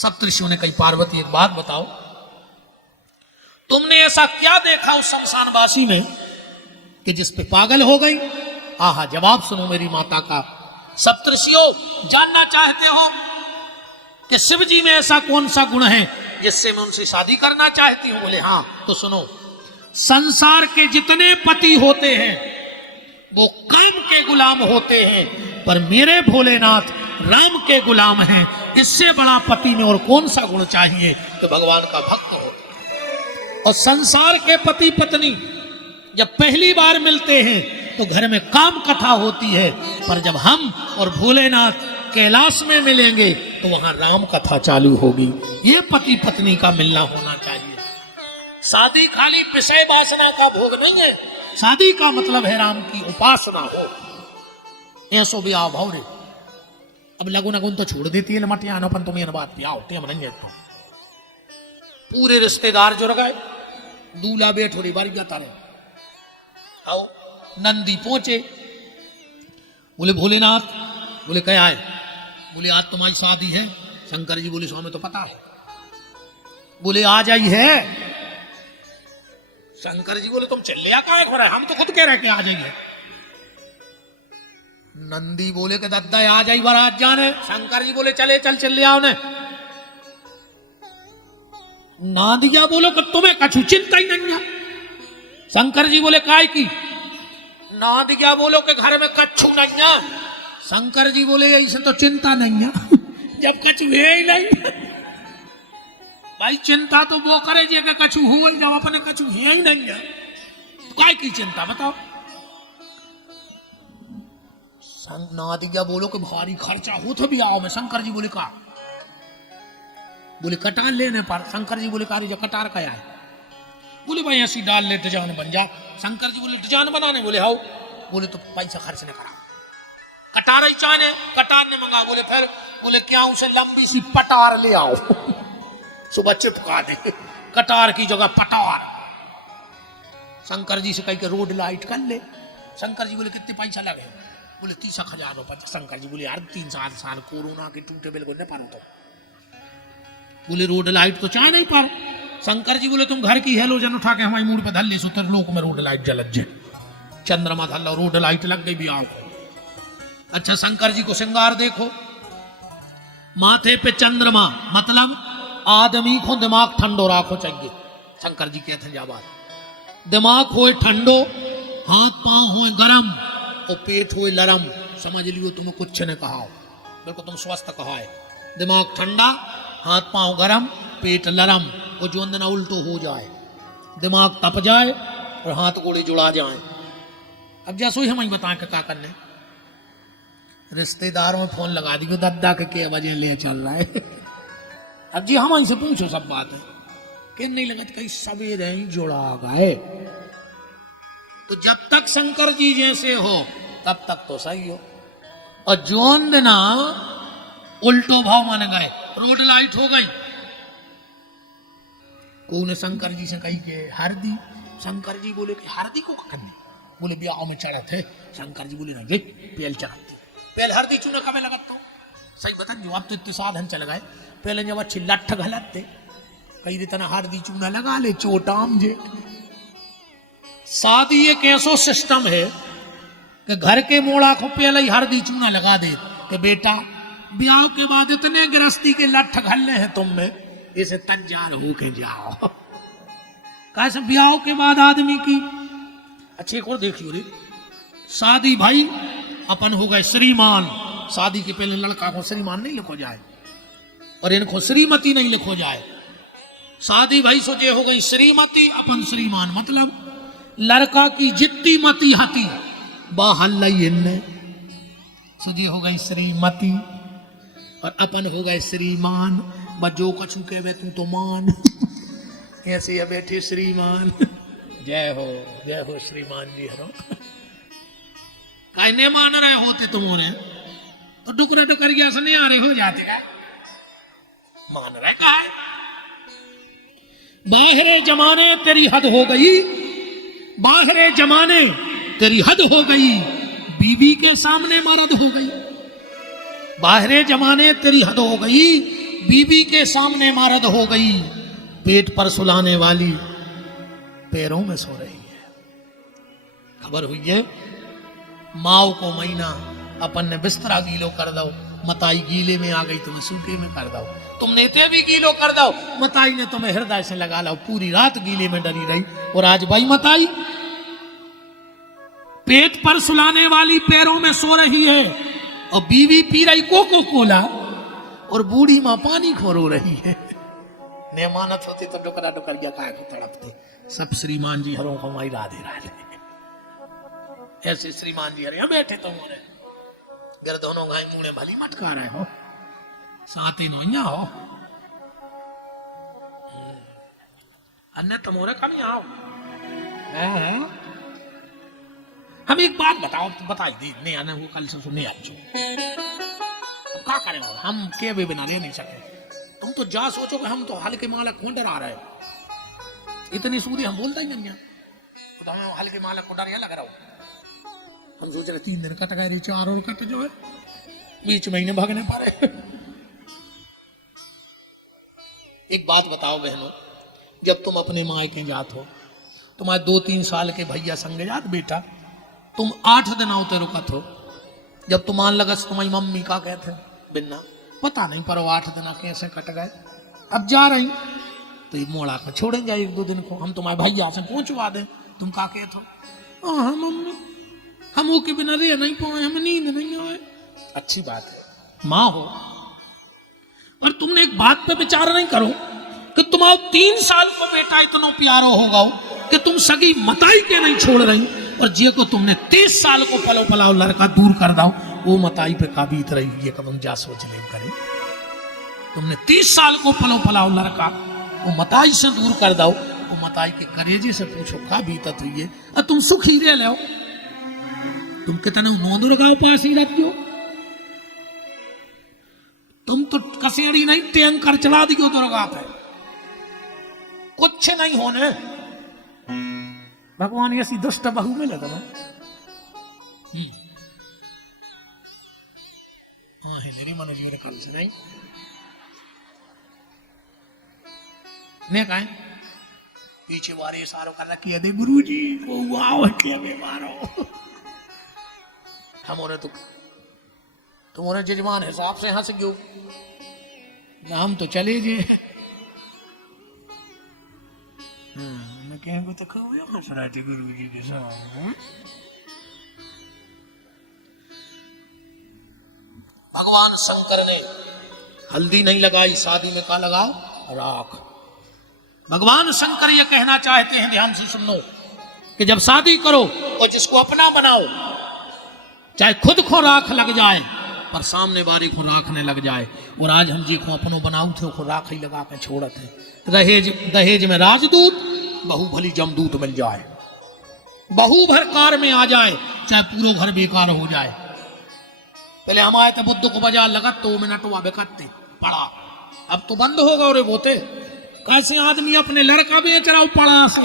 सप्तऋषियों ने कही, पार्वती एक बात बताओ, तुमने ऐसा क्या देखा उस शमशानवासी में कि जिस पे पागल हो गई? आहा, जवाब सुनो मेरी माता का। सप्तऋषियों, जानना चाहते हो कि शिव जी में ऐसा कौन सा गुण है जिससे मैं उनसे शादी करना चाहती हूं? बोले हाँ। तो सुनो, संसार के जितने पति होते हैं वो काम के गुलाम होते हैं, पर मेरे भोलेनाथ राम के गुलाम हैं। इससे बड़ा पति में और कौन सा गुण चाहिए? तो भगवान का भक्त हो। और संसार के पति पत्नी जब पहली बार मिलते हैं तो घर में काम कथा होती है, पर जब हम और भोलेनाथ कैलाश में मिलेंगे तो वहां राम कथा चालू होगी। ये पति पत्नी का मिलना होना चाहिए। शादी खाली विषय वासना का भोग नहीं है, शादी का मतलब है राम की उपासना हो। ऐसो भी आओ भाव रे, अब लगुन अगुन तो छोड़ देती है मटिया नपन, तुम्हें बात पिया होती है नहीं। पूरे रिश्तेदार जुड़ गए, दूल्हा बेट हो रही बारी जाता रहे। आओ, नंदी पहुंचे, बोले भोलेनाथ, बोले क्या है? बोले आज तुम्हारी शादी है। शंकर जी बोले स्वामी तो पता है। बोले आ जाई है। शंकर जी बोले तुम चल लिया कहा है, हम तो खुद कह रहे कि आ जाइए। नंदी बोले कि दद्दा आ जाई बारात जाने। शंकर जी बोले चले चल चल लिया उन्हें। नादिया बोलो कि तुम्हें कछु चिंता ही नहीं है। शंकर जी बोले काय की? नादिया बोलो कि घर में कछु नहीं है। शंकर जी बोले ऐसे तो चिंता नहीं है जब कछु है ही नहीं। भाई चिंता तो वो करे जे का कछु हुआ, जब अपने कछु है ही नहीं है काय की चिंता बताओ? नादिया बोलो कि भारी खर्चा हो तो भी आओ में। शंकर जी बोले का? बोले कटार लेने पर। शंकर जी बोले कारी जो कटार का है? बोले भाई ऐसी डाल ले डिजाइन बन जा। शंकर जी बोले डिजाइन बनाने? बोले हाउ। बोले तो पैसा खर्च ने करा, कटार ही चाहने। कटार ने मंगा। बोले फिर? बोले क्या उसे लंबी सी पटार ले आओ सुबह चिपका दे, कटार की जगह पटार। शंकर जी से कही के रोड लाइट कर ले। शंकर जी बोले कितने पैसा लगे? बोले 30,000 रुपये। शंकर जी बोले यार 3-4 साल कोरोना के टूटे बिल को नहीं पारू। तो बोले रोड लाइट तो चाह नहीं पार। शंकर जी बोले तुम घर की हेलोजन उठा के हमारी मूड पे धल ले, सुतर लोक में रोड लाइट जलत जे। चंद्रमा धल रोड लाइट लग गई भी आओ। अच्छा शंकर जी को श्रृंगार देखो, माथे पे चंद्रमा, मतलब आदमी को दिमाग ठंडो राखो चाहिए। शंकर जी कहते हैं जाबाद, दिमाग होए ठंडो, हाथ पांव होए गरम और पेट होए लरम। समझ लियो तुम्हें कुछ ने कहा, बिल्कुल तुम स्वस्थ कहा है। दिमाग ठंडा, हाथ पांव गरम, पेट लरम। और जो अंदर उल्टो हो जाए, दिमाग तप जाए और हाथ गोड़े जुड़ा जाए। अब जैसो ही हम ही बताएं क्या करने। रिश्तेदारों में फोन लगा दियो, दद्दा के वजह ले चल रहा है। अब जी हम से पूछो सब बात है कि नहीं लगत कहीं सवेरे ही जुड़ा गए। तो जब तक शंकर जी जैसे हो तब तक तो सही हो। और जोन देना उल्टो भाव मान गए, रोड लाइट हो गई। को ने शंकर जी से कही के हरदी। शंकर जी बोले कि हरदी को करने? बोले ब्याह में चढ़ा थे। शंकर जी बोले नहीं पेल चढ़ाती, पेल हरदी चूना कब लगाता हूँ। सही बता जो आप तो इतने साधन चल गए। पहले जब अच्छी लठ घलते कई इतना हरदी चूना लगा ले चोटाम जे। शादी एक ऐसा सिस्टम है कि घर के मोड़ा को पहले ही हरदी चूना लगा दे कि बेटा ब्याह के बाद इतने गृहस्थी के लठ घलने हैं तुम में, इसे तैयार होके जाओ। कैसे ब्याह के बाद आदमी की अच्छे को देखियो रे, शादी भाई अपन हो गए श्रीमान। शादी के पहले लड़का को श्रीमान नहीं लिखो जाए और इनको श्रीमती नहीं लिखो जाए। शादी भाई सोचे हो गई श्रीमती, अपन श्रीमान। मतलब लड़का की जितनी मती हती बाहल इनने सोचे हो गई श्रीमती और अपन हो गए श्रीमान। बजो कछु कहे तू तो मान ऐसे या बैठे श्रीमान। जय हो श्रीमान जी हरो। कहने मान रहे होते तुमने तो डुकर डुकर गया से नहीं आ रहे हो जाते का मान रहे का है। बाहरे जमाने तेरी हद हो गई, बाहरे जमाने तेरी हद हो गई, बीवी के सामने मर्द हो गई। बाहरे जमाने तेरी हद हो गई, बीवी के सामने मर्द हो गई, पेट पर सुलाने वाली पैरों में सो रही है। खबर हुई है माओ को महीना अपन ने बिस्तरा गीलो कर दो, मताई गीले में आ गई तुम्हें सूखे में कर दो, तुम नेते भी गीलो कर दो, मताई ने तुम्हें हृदय से लगा लो, पूरी रात गीले में डरी रही। और आज भाई मताई पेट पर सुलाने वाली पैरों में सो रही है और बीवी पी रही कोको कोला और बूढ़ी मां पानी खोरो रही है। नेमानत होती तो डुकरा डुकरिया काय को तड़पते। सब श्रीमान जी हरों को माई राधे राधे, ऐसे श्रीमान जी हरे बैठे तो मोरे गर्दनों घाई मुंह भली मटका रहे हो, साथ ही नोइया हो अन्य तमोरे कमी आओ। हम एक बात बताओ, तो बताई दी नहीं आने वो कल से सुने आज क्या करें हम के भी बिना रह नहीं सके। तुम तो जा सोचो कि हम तो हल्के मालक को डरा रहे, इतनी सूदी हम बोलते ही नहीं है तो हम हल्के मालक को डर लग रहा हो। हम सोच रहे 3 दिन कट गए, 4 और कट जो है बीच महीने भागने पा रहे। एक बात बताओ बहनों, जब तुम अपने मायके जात हो, तुम्हारे 2-3 साल के भैया संग जात बेटा, तुम 8 दिन आते रुकत हो, जब तुम मान लगस तुम्हारी मम्मी का कहते बिन्ना पता नहीं पर 8 दिन कैसे कट गए। अब जा रही तो ये मोड़ा को छोड़ेंगे 1-2 दिन को, हम तुम्हारे भैया से पहुंचवा दें। तुम का कहते हो हाँ मम्मी हम वो के बिना रह नहीं पाए, हमें नींद नहीं आए। अच्छी बात है माँ हो, और तुमने एक बात पे विचार नहीं करो कि तुम्हारा 3 साल को बेटा इतना प्यारो होगा कि तुम सगी मताई के नहीं छोड़ रही, और जे को तुमने 30 साल को पलो पलाओ लड़का दूर कर दाओ, वो मताई पे का बीत रही है कदम जा सोच ले करे। तुमने 30 साल को पलो पलाओ लड़का वो मताई से दूर कर दाओ, वो मताई के करेजे से पूछो का बीतत हुई है, और तुम सुख ही रह लो। तुम कितने नोंदुर गांव पास ही रहती हो, तुम तो कसेड़ी नहीं टैंकर चला दी दुर्गा पे, कुछ नहीं होने। भगवान ऐसी दुष्ट बहू मिले तुम्हें। हाँ हिंदी मनुष्य कल से नहीं ने कहा पीछे वारे सारों का रखिए दे गुरुजी वो वाओ के मारो। हमारे तो तुम्हारे जजमान हिसाब से हंस गयो ना, हम तो चले जे मैं कहेंगे तो खसराती गुरुजी के साथ। भगवान शंकर ने हल्दी नहीं लगाई, शादी में का लगाओ राख। भगवान शंकर ये कहना चाहते हैं, ध्यान से सुन लो, कि जब शादी करो और जिसको अपना बनाओ, चाहे खुद को राख लग जाए पर सामने वाली को राखने लग जाए। और आज हम जी को अपनों बनाऊ थे को राख ही लगा के छोड़त है। दहेज में राजदूत, बहू भली जमदूत मिल जाए, बहू भर कार में आ जाए, चाहे पूरा घर बेकार हो जाए। पहले हम आए थे बुद्ध को बाजार लगत 2 मिनट हुआ बेकते पड़ा, अब तो बंद होगा। और बोते कैसे आदमी अपने लड़का बेच रहा पड़ा से,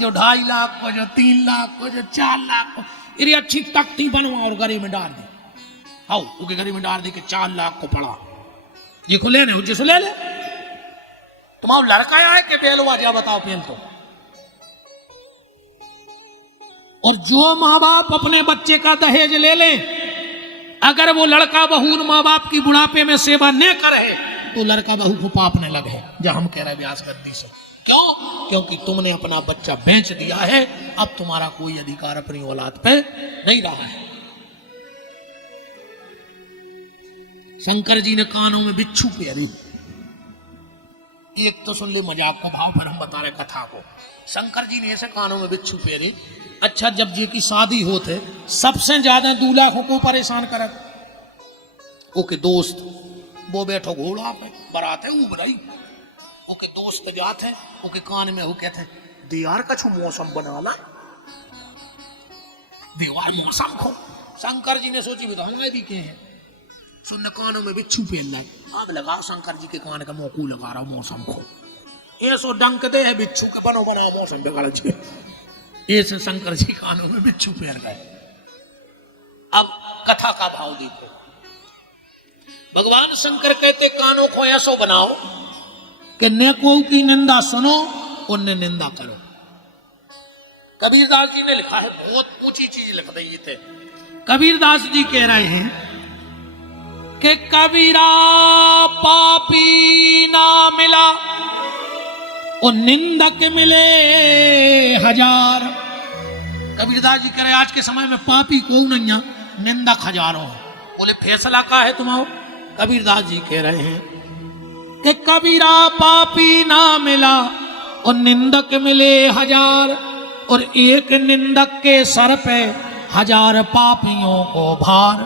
जो 2.5 लाख को, जो 3 लाख को, जो 4 लाख को, इतनी अच्छी तख्ती बनवा और गरी में डाल दी। आओ उसके गरी में डाल दी कि 4 लाख को पड़ा, ये खुले ने जिसको ले ले। तुम्हारा लड़का आए कि बेलवा जा बताओ पेल तो। और जो माँ बाप अपने बच्चे का दहेज ले लें, अगर वो लड़का बहू माँ बाप की बुढ़ापे में सेवा न करे तो लड़का बहू को पापने लगे, जब हम कह रहे व्यास गद्दी से। क्यों? क्योंकि तुमने अपना बच्चा बेच दिया है, अब तुम्हारा कोई अधिकार अपनी औलाद पे नहीं रहा है। शंकर जी ने कानों में बिच्छू पेरी। एक तो सुन ले मजाक का भाव, पर हम बता रहे कथा को। शंकर जी ने ऐसे कानों में बिच्छू पेरी। अच्छा जब जी की शादी होते सबसे ज्यादा दूल्हा को परेशान करत, ओके दोस्त वो बैठो घोड़ा पे बराते उबराई, ओके दोस्त जाते ओके कान में हो कहते दीवार का छू मौसम बना ला, दीवार मौसम खो। शंकर जी ने सोची बताऊंगा भी के हैं, सुनने कानों में बिच्छू पहन लाए। अब लगाओ शंकर जी के कान का मोकू लगा रहा मौसम खो, ऐसो डंक दे है बिच्छू के बनो बनाओ मौसम बिगड़ छे। ऐसे शंकर जी कानों में बिच्छू पहन गए। अब कथा का भाव देखो। भगवान शंकर कहते कानों को ऐसो बनाओ कि नेकों की निंदा सुनो उन्हें निंदा करो। कबीरदास जी ने लिखा है, बहुत ऊंची चीज लिख दी थे। कबीरदास जी कह रहे हैं कि कबीरा पापी ना मिला और निंदक मिले हजार। कबीरदास जी कह रहे आज के समय में पापी को नहीं, निंदक हजारों। बोले फैसला का है तुम्हारा? कबीरदास जी कह रहे हैं कि कबीरा पापी ना मिला और निंदक मिले हजार, और एक निंदक के सर पे 1000 पापियों को भार।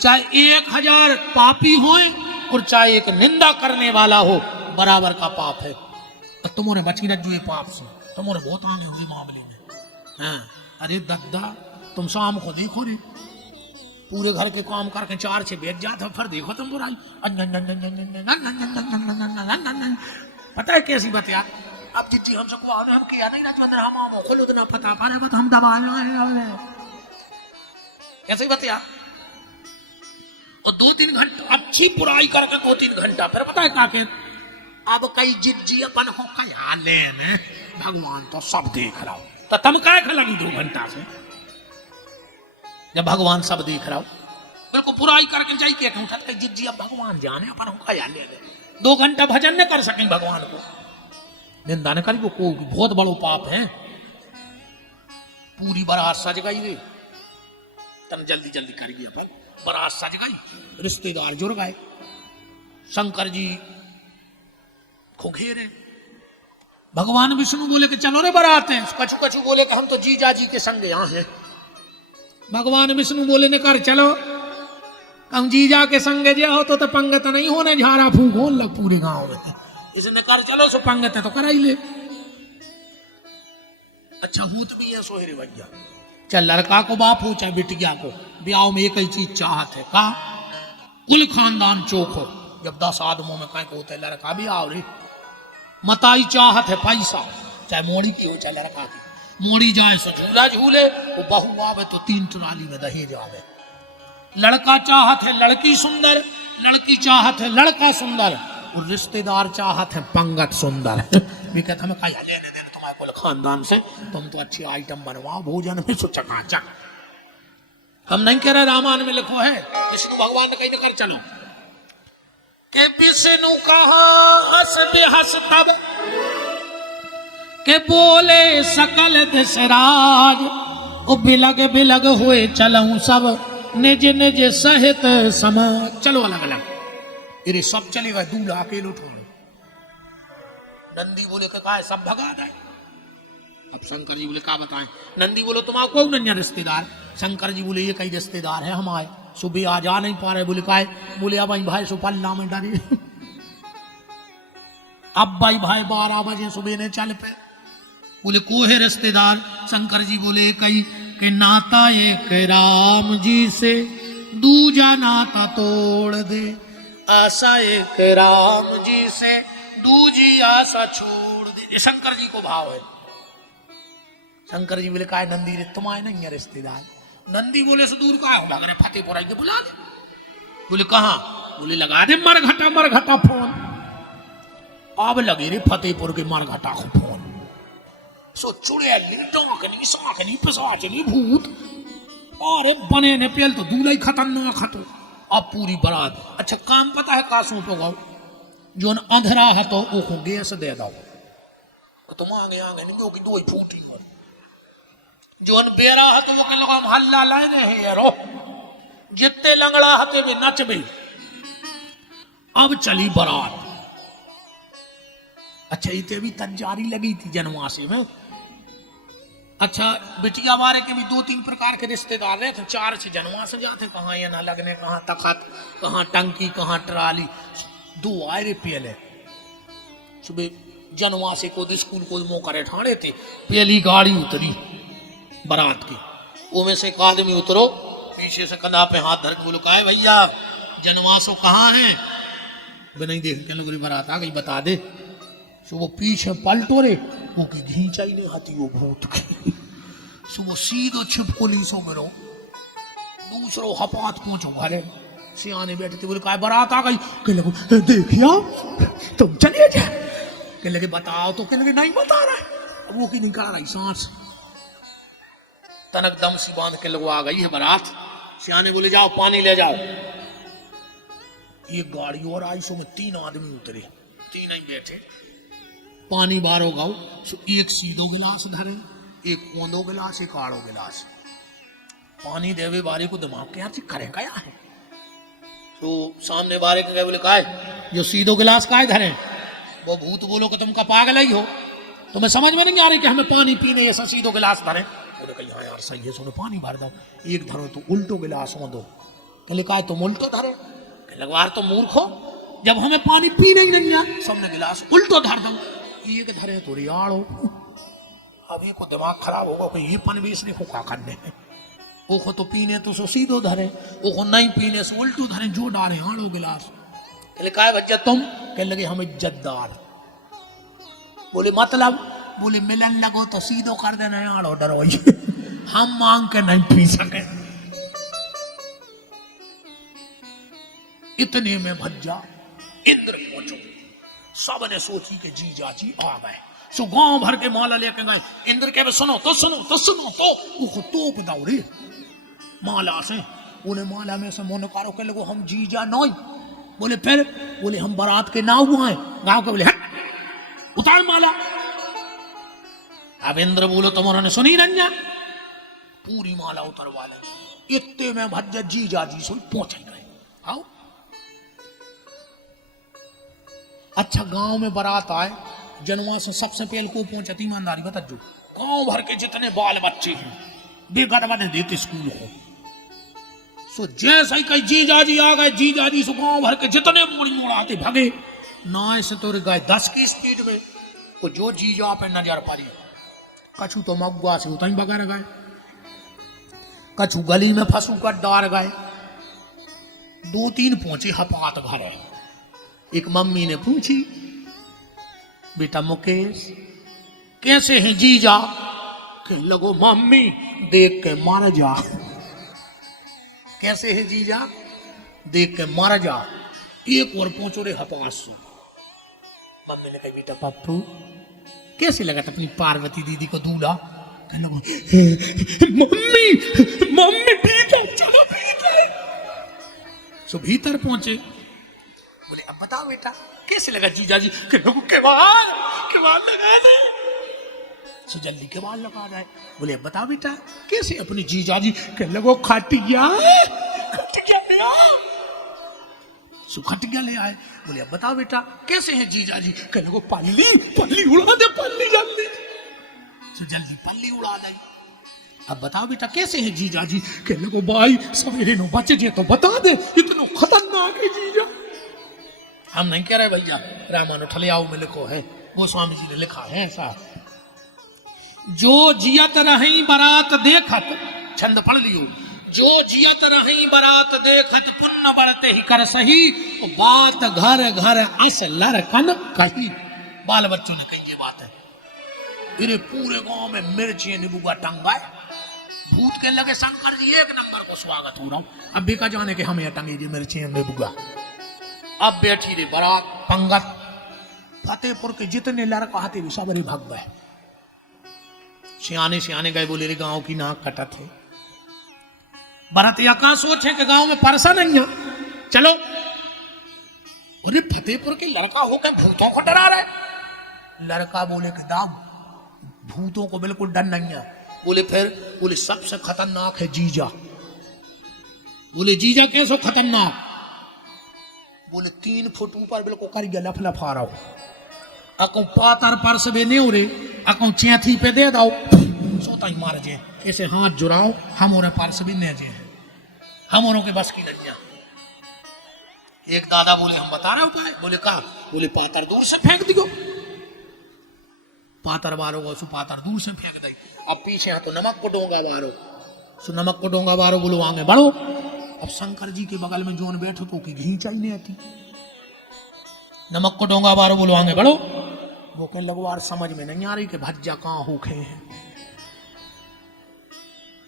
चाहे 1000 पापी होए और चाहे एक निंदा करने वाला हो, बराबर का पाप है। तो तुम्हारे बची रज्जू ये पाप से तुम्हारे बहुत आगे हुई मामले में। हाँ, अरे दद्दा तुम शाम को देखो रे, पूरे घर के काम करके 4 से बेच जाते हो, फिर देखो तुम बुराई। पता है कैसी बात यार? अब जिज्जी हम सबको हम किया नहीं राजवंदर हम खुद उतना पता पाने मत हम दबा कैसे बात यार। और 2-3 घंटा अच्छी बुराई करके 2-3 घंटा फिर पता है क्या के अब कई जिज्जी अपन हो क्या लेने, भगवान तो सब देख रहा हो, तो तुम क्या लगी 2 घंटा से जब भगवान सब देख रहा हो। बिल्कुल बुराई करके जाइए कहीं जिज्जी अब भगवान जाने अपन हो क्या ले 2 घंटा भजन न कर सकें भगवान को, निंदा न करी, वो बहुत बड़ो पाप है। पूरी बारात सज गई रे, तन जल्दी जल्दी कर गया पर बारात सज गई, रिश्तेदार जुड़ गए, शंकर जी को घेरे। भगवान विष्णु बोले कि चलो रे बारात है, कछु कछु बोले कि हम तो जीजा जी के संग यहाँ हैं। भगवान विष्णु बोले ने कर चलो, हम जीजा के संग जाओ तो पंगत नहीं होने, झाड़ा फूंक हो लग पूरे गांव में, इसने कर चलो सो पंगत है तो कराई ले। अच्छा भूत भी है सोहरे भैया, चाहे लड़का को बाप हो चाहे बिटिया को, ब्याह में एक ही चीज चाहत है का कुल खानदान चोख हो। जब 10 आदमों में कहीं को होता है लड़का भी आओ रे, मताई चाहत है पैसा, चाहे मोड़ी की हो चाहे लड़का की। मोड़ी जाए सो झूला झूले, वो बहू आवे तो 3 ट्राली में दहेज आवे। लड़का चाहत है लड़की सुंदर, लड़की चाहत है लड़का सुंदर, और रिश्तेदार चाहत है पंगत सुंदर। भी कहते हमें कहीं लेने देने तुम्हारे कुल खानदान से, तुम तो अच्छी आइटम बनवाओ भोजन में सो चकाचक। हम नहीं कह रहे, रामायण में लिखो है, विष्णु भगवान ने कहीं न कर चलो के विष्णु कहा हंस बेहस तब के बोले सकल दशराज, ओ बिलग बिलग हुए चलऊं सब निज निज सहित समाज। चलो अलग अलग, अरे सब चलेगा, दूल्हा अकेले उठो। नंदी बोले के कहा सब भगा दे। अब शंकर जी बोले क्या बताएं? नंदी बोलो तुम्हारा कौन नहीं रिश्तेदार? शंकर जी बोले ये कई रिश्तेदार है हमारे, सुबह आ जा नहीं पा रहे। बोले काय? बोले अब भाई सो पल्ला में डरी अब भाई 12 बजे सुबह ने चल पे। बोले को है रिश्तेदार? शंकर जी बोले कई के नाता एक राम जी से दूजा नाता तोड़ दे, आशा एक राम जी से दूजी आशा छोड़ दे। शंकर जी को भाव है। शंकर जी बोले काय नंदी रे तुम्हारे नहीं है रिश्तेदार? नंदी बोले से दूर का लग रहे फतेहपुर आई के बुला ले। बोले कहाँ? बोले लगा दे मरघटा फोन। अब लगे रे फतेहपुर के मरघटा को फोन। सो चुड़ैली डाकनी साखनी पिशाचनी भूत, अरे बने ने पेल तो दूल्हा ही खतरनाक हतो। अब पूरी बारात। अच्छा काम पता है का सूटो गाओ, जो अंधरा है तो वो गैस दे दो, तुम आगे आगे नहीं होगी 2 ही फूटी। जो बेरा है तो वो के लोग हल्ला लाने है यारो, जितने लंगड़ा हते भी नच भी। अब चली बारात। अच्छा इतने भी तंजारी लगी थी जनवासी में। अच्छा बिटिया वाले के भी 2-3 प्रकार के रिश्तेदार रहे थे, 4 से जनवास जाते, कहाँ ये ना लगने, कहाँ तखत, कहाँ टंकी, कहाँ ट्राली। 2 आए रे पेले सुबह जनवासी को स्कूल को मुँह करे ठाणे थे। पहली गाड़ी उतरी बारात की, वो में से एक आदमी उतरो, पीछे से कंधा पे हाथ धर के बोलो का है भैया जनवासो कहाँ है? वे नहीं देख के लोग बारात आ गई बता दे। सो वो पीछे पलटो रे, वो की घींचा ही नहीं आती वो भूत की। सो वो सीधो छिपको लीसो में रो, दूसरो हपात पहुंचो घरे। सियाने बैठे थे, बोले काय बारात आ गई? कहने लगे देखिया तुम चले जाए। कहने लगे बताओ तो, कहने लगे नहीं बता रहा। अब वो की निकाल रही सांस, तनक दम सी बांध के लोग आ गई है बारात। सियाने बोले जाओ पानी ले जाओ। एक गाड़ी और आई, सो में 3 आदमी उतरे, 3 ही बैठे। पानी बारो गाओ, सो एक सीधो गिलास धरे, एक कोंदो गिलास, एक आड़ो गिलास। पानी देवे बारे को दिमाग के यार करे क्या है। तो सामने बारे के गए, बोले का है जो सीधो गिलास का है धरे? वो भूत बोलो कि तुम का पागल ही हो, तुम्हें समझ में नहीं आ रही कि हमें पानी पीने ऐसा सीधो गिलास धरे? बोले कहीं हाँ यार सही है, सुनो पानी भर दो। एक धरो तो उल्टो गिलास में दो। कहले का है तुम उल्टो धरे? लगवार तो मूर्ख हो, जब हमें पानी पीने ही नहीं है सबने गिलास उल्टो धर दो। एक धरे तो रियाड़ो, अब को दिमाग खराब होगा कि ये पनवेश ने क्या करने है। ओखो तो पीने तो सो सीधो धरे, ओखो नहीं पीने से उल्टो धरे, जो डारे आड़ो गिलास। कहले का है बच्चा तुम? कहने लगे हम इज्जतदार। बोले मतलब? बोले मिलन लगो तो सीधो कर देना है आड़ो डरो, हम मांग के नहीं पी सके। इतने में भज्जा इंद्र पहुंचो। सबने सोची कि जीजा जी आ गए, सो गांव भर के माला लेके गए। इंद्र कहे सुनो तो सुनो तो सुनो तो वो तोप दौड़े माला से। उन्हें माला में से मोनकारो के लगो हम जीजा नोई। बोले फिर? बोले हम बारात के नाव हुआ है गांव के। बोले उतार माला। अब इंद्र बोलो तुम्हारा ने सुनी रंजा, पूरी माला उतरवा ले। इतने में भज्जा जीजा जी सो पहुंच गए। आओ अच्छा गांव में बारात आए, जनवा से सबसे पहले को पहुंचती ईमानदारी बता जो गांव भर के जितने बाल बच्चे हैं बेगट बने देते स्कूल को। सो जैसे ही कहीं जीजा जी आ गए, जीजा जी से गांव भर के जितने मुड़ी मुड़ाते भगे। नाय से तो गए 10 की स्पीड में, को जो जीजा पे नजर पड़ी। कछु तो मगुआ से उतनी बगर गए, कछु गली में फंसू कर डार गए। 2-3 पहुंचे हपात घर है। एक मम्मी ने पूछी बेटा मुकेश कैसे हैं जीजा? के लगो मम्मी देख के मर जा। कैसे हैं जीजा? देख के मर जा। एक और पहुंचो रे हपास। मम्मी ने कहा बेटा पप्पू कैसे लगा था अपनी पार्वती दीदी को दूल्हा? मम्मी मम्मी भीतर चलो भीतर। सो भीतर पहुंचे। बोले अब बताओ बेटा कैसे लगा जीजा जी? के केवाल लगा दे। सो जल्दी केवाल लगा जाए। बोले अब बताओ बेटा कैसे अपनी जीजा जी? के लगो खटिया ले आए। सो खटिया ले आए। बोले अब बताओ बेटा कैसे हैं जीजा जी? के लगो पल्ली उड़ा दे पल्ली जल्दी। सो जल्दी पल्ली उड़ा दे। अब बताओ बेटा कैसे हैं जीजा जी? के लगो भाई सवेरे नो बचे जे तो बता दे, इतना खतरनाक है जीजा। हम नहीं कह रहे भैया, रामायण ठलियाओं में लिखो है, गोस्वामी जी ने लिखा है ऐसा। जो जियत रही बारात देखत, छंद पढ़ लियो। जो जियत रही बारात देखत, पुण्य बढ़ते ही कर सही, बात घर घर अस लड़कन कही। बाल बच्चों ने कही ये बात है। फिर पूरे गांव में मिर्ची नींबू टंगा। भूत के लगे शंकर जी 1 नंबर को स्वागत हो रहा हूं। अब भी का जाने के हमें टंगे जी मिर्ची नींबू। अब बैठी रे बारात पंगत। फतेहपुर के जितने लड़का आते भी सब रे भाग गए। सियाने गए, बोले रे गांव की नाक कटा थे। बरातिया कहां सोचे कि गांव में परसा नहीं है, चलो। अरे फतेहपुर के लड़का होकर भूतों को डरा रहे। लड़का बोले कि दाम भूतों को बिल्कुल डर नहीं है। बोले फिर? बोले सबसे खतरनाक है जीजा। बोले जीजा कैसे खतरनाक? बोले 3 फुट ऊपर बिल्कुल कर गया लफलफा रहा हो। अको पातर परस बे नहीं हो रे, अको चैथी पे दे दो सोता ही मार जे। ऐसे हाथ जुड़ाओ हमारे परस भी नहीं जे, हमारों के बस की नहीं। एक दादा बोले हम बता रहे उपाय। बोले कहा? बोले पातर दूर से फेंक दियो। पातर बारो सु पातर दूर से फेंक दे। अब पीछे यहाँ तो नमक को डोंगा बारो, सो नमक को डोंगा बारो। बोलो आगे बढ़ो। अब शंकर जी के बगल में जोन बैठो तो की घी चाहिए नहीं आती। नमक को डोंगा बारो, बोलो आगे बढ़ो। वो कहने लगो यार समझ में नहीं आ रही कि भज्जा कहाँ होखे हैं।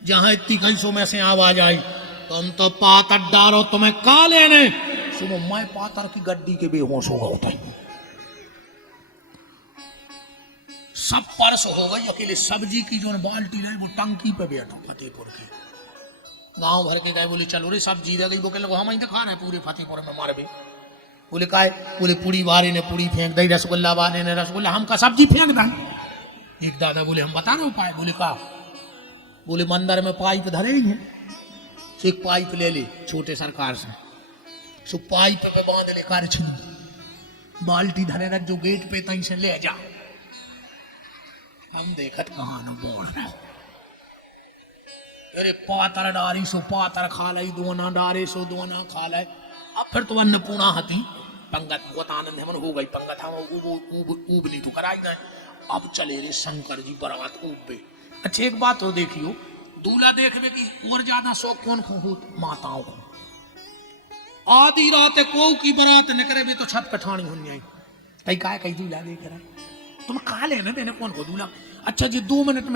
जहां इतनी कैसों में से आवाज आई तुम तो पातर डारो, तुम्हें का लेने। सुनो, मैं पातर की गड्डी के बेहोश होगा होता है। सब परस हो गई, अकेले सब्जी की जो बाल्टी रही वो टंकी पे बैठा फतेहपुर की। गांव भर के गए, बोले चलो रे सब्जी रह गई। वो कहने लगे हम ही तो खा रहे पूरे फतेहपुर में मारे भी। बोले का है? बोले पूड़ी वाले ने पूड़ी फेंक दी, रसगुल्ला वाले ने रसगुल्ला, हम का सब्जी फेंक दा। एक दादा बोले हम बता रहे उपाय। बोले का? बोले मंदिर में पाइप धरे ही है, एक पाइप ले ले छोटे सरकार से, सो पाइप पे बांध ले कर छू, बाल्टी धरे रख जो गेट पे तहीं से ले जा। हम देखत कहाँ न बोल रहे, अरे पातर डारी सो पातर खा लाई, दोना डारे सो दोना खा लाए। अब फिर तो अन्नपूर्णा हती पंगत, बहुत आनंद है मन हो गई पंगत, हम ऊब नहीं तो कराई गए। अब चले रे शंकर जी बारात ऊब पे। अच्छा एक बात हो देखियो, दूल्हा देखने की और ज्यादा शौक कौन को? माताओं को। आधी रात को की बारात निकले भी तो छत पे ठाणी होनी आई, कई का कई दूल्हा देख रहा, तुम खा लेने देने कौन को दूल्हा। अच्छा जी 2 मिनट में